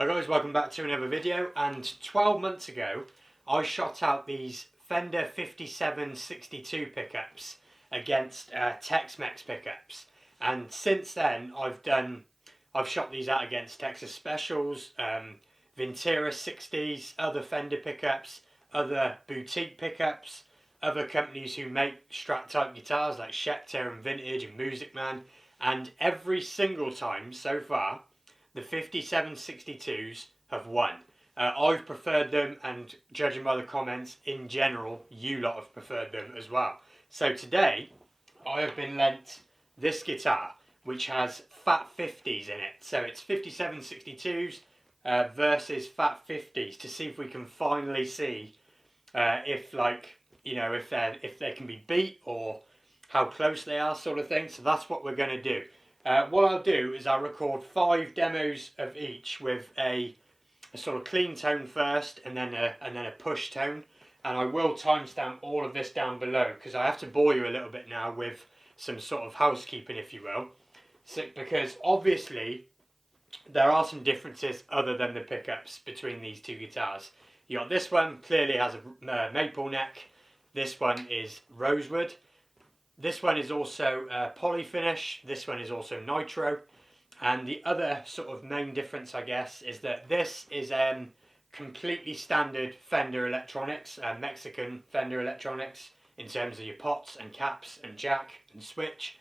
Hi guys, welcome back to another video. And 12 months ago I shot out these Fender 5762 pickups against Tex-Mex pickups, and since then I've shot these out against Texas Specials, Vintera 60s, other Fender pickups, other boutique pickups, other companies who make Strat type guitars like Schecter and Vintage and Music Man, and every single time so far the 5762s have won. I've preferred them, and judging by the comments in general, you lot have preferred them as well. So today, I have been lent this guitar, which has Fat 50s in it. So it's 5762s versus Fat 50s, to see if we can finally see if they can be beat or how close they are, sort of thing. So that's what we're going to do. What I'll do is I'll record 5 demos of each with a sort of clean tone first, and then a push tone, and I will timestamp all of this down below because I have to bore you a little bit now with some sort of housekeeping, if you will. So, because obviously there are some differences other than the pickups between these two guitars. You got this one clearly has a maple neck. This one is rosewood. This one is also poly finish, this one is also nitro, and the other sort of main difference, I guess, is that this is completely standard Fender electronics, Mexican Fender electronics, in terms of your pots and caps and jack and switch,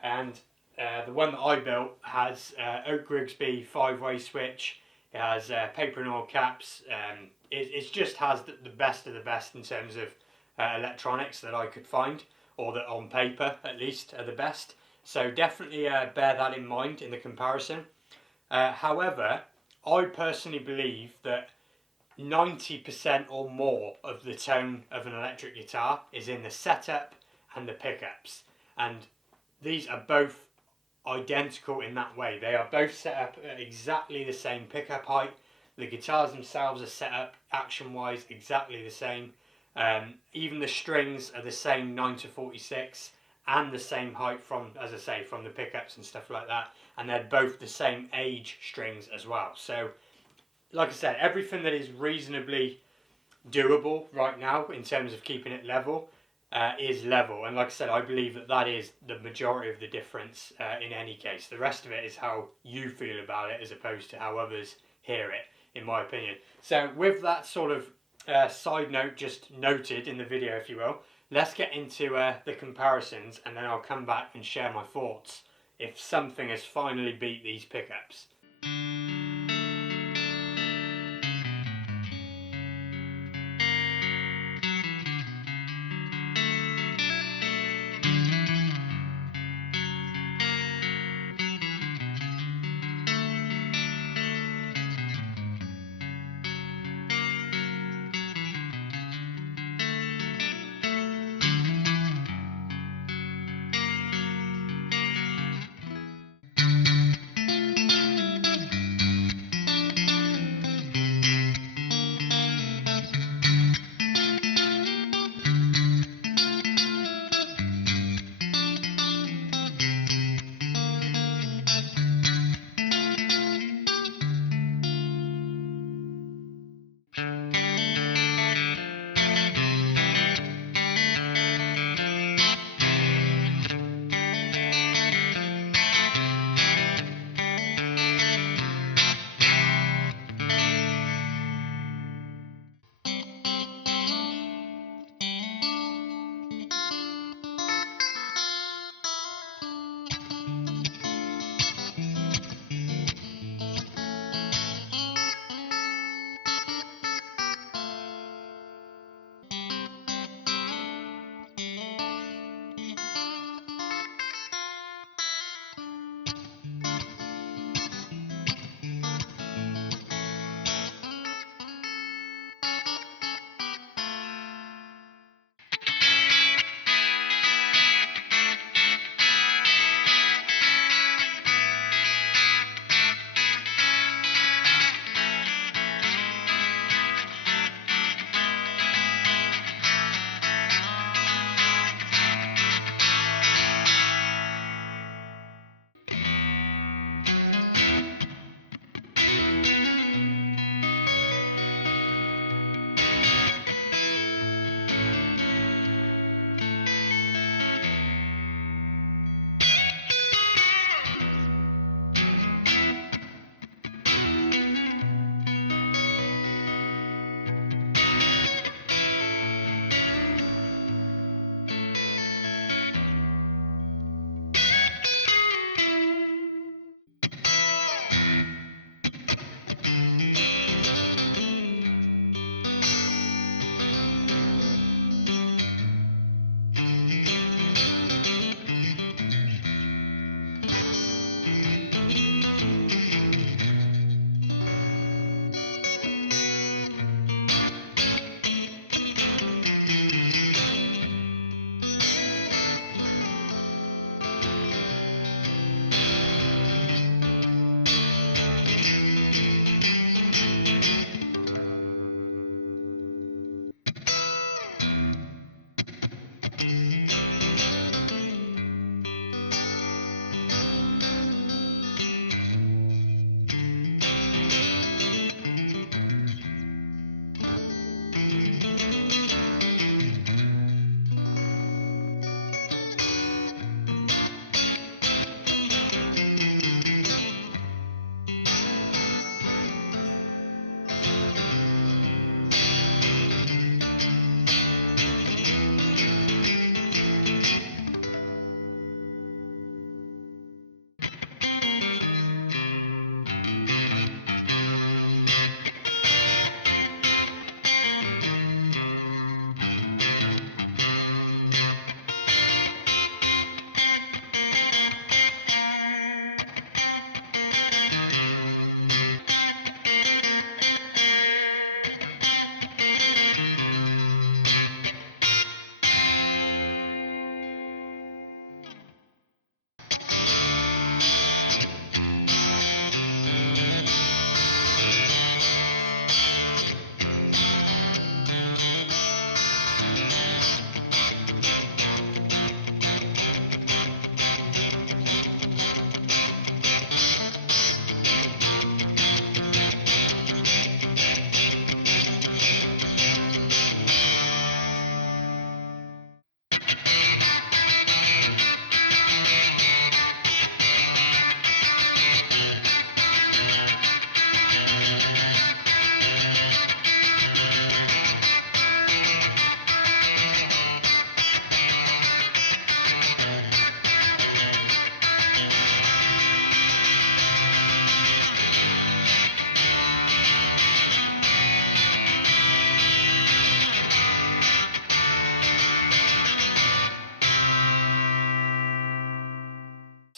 and the one that I built has Oak Grigsby 5-way switch. It has paper and oil caps. It just has the best of the best in terms of electronics that I could find, or that on paper at least are the best. So definitely bear that in mind in the comparison. However, I personally believe that 90% or more of the tone of an electric guitar is in the setup and the pickups, and these are both identical in that way. They are both set up at exactly the same pickup height. The guitars themselves are set up action wise exactly the same. Even the strings are the same 9-46 and the same height from, as I say, from the pickups and stuff like that, and they're both the same age strings as well. So like I said, everything that is reasonably doable right now in terms of keeping it level is level, and like I said, I believe that is the majority of the difference in any case. The rest of it is how you feel about it as opposed to how others hear it, in my opinion. So with that sort of side note just noted in the video, if you will, let's get into the comparisons, and then I'll come back and share my thoughts if something has finally beat these pickups.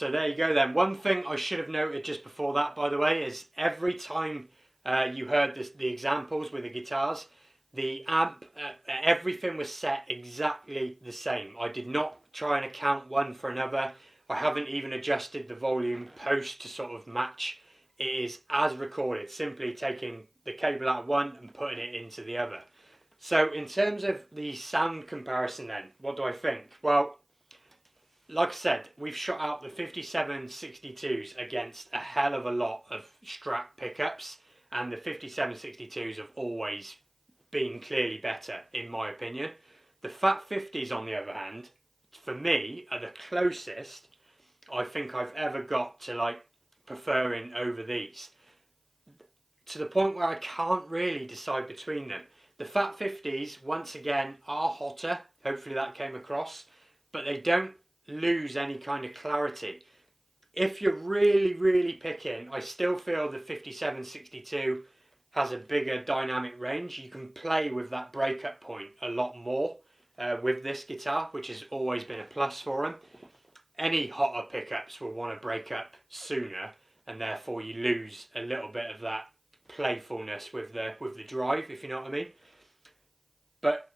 So there you go then. One thing I should have noted just before that, by the way, is every time you heard the examples with the guitars, the amp, everything was set exactly the same. I did not try and account one for another. I haven't even adjusted the volume post to sort of match. It is as recorded, simply taking the cable out of one and putting it into the other. So in terms of the sound comparison then, what do I think? Well, like I said, we've shot out the 5762s against a hell of a lot of Strat pickups, and the 5762s have always been clearly better in my opinion. The Fat 50s on the other hand, for me, are the closest I think I've ever got to like preferring over these, to the point where I can't really decide between them. The Fat 50s, once again, are hotter, hopefully that came across, but they don't lose any kind of clarity. If you're really picking, I still feel the 5762 has a bigger dynamic range. You can play with that breakup point a lot more with this guitar, which has always been a plus for them. Any hotter pickups will want to break up sooner, and therefore you lose a little bit of that playfulness with the drive, if you know what I mean. But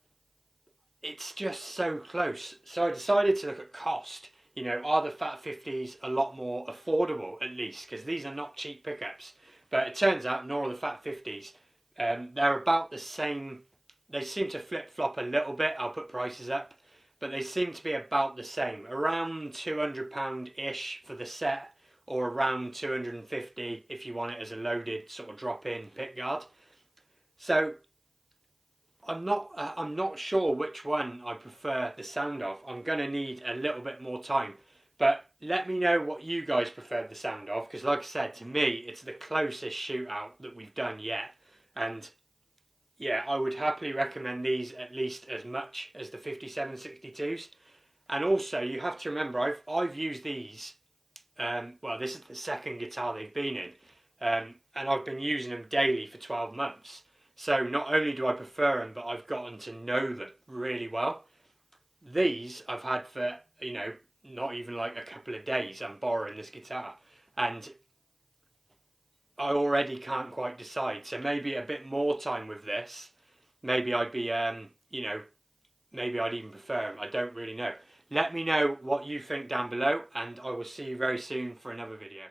it's just so close. So I decided to look at cost. You know, are the Fat 50s a lot more affordable at least? Because these are not cheap pickups. But it turns out nor are the Fat 50s. They're about the same. They seem to flip-flop a little bit. I'll put prices up. But they seem to be about the same. Around £200-ish for the set, or around $250 if you want it as a loaded sort of drop-in pickguard. So I'm not sure which one I prefer the sound of. I'm going to need a little bit more time. But let me know what you guys preferred the sound of, because like I said, to me, it's the closest shootout that we've done yet. And yeah, I would happily recommend these at least as much as the 5762s. And also, you have to remember, I've used these, well, this is the second guitar they've been in, and I've been using them daily for 12 months. So not only do I prefer them, but I've gotten to know them really well. These I've had for, you know, not even like a couple of days. I'm borrowing this guitar, and I already can't quite decide. So maybe a bit more time with this, maybe I'd be, you know, maybe I'd even prefer them. I don't really know. Let me know what you think down below, and I will see you very soon for another video.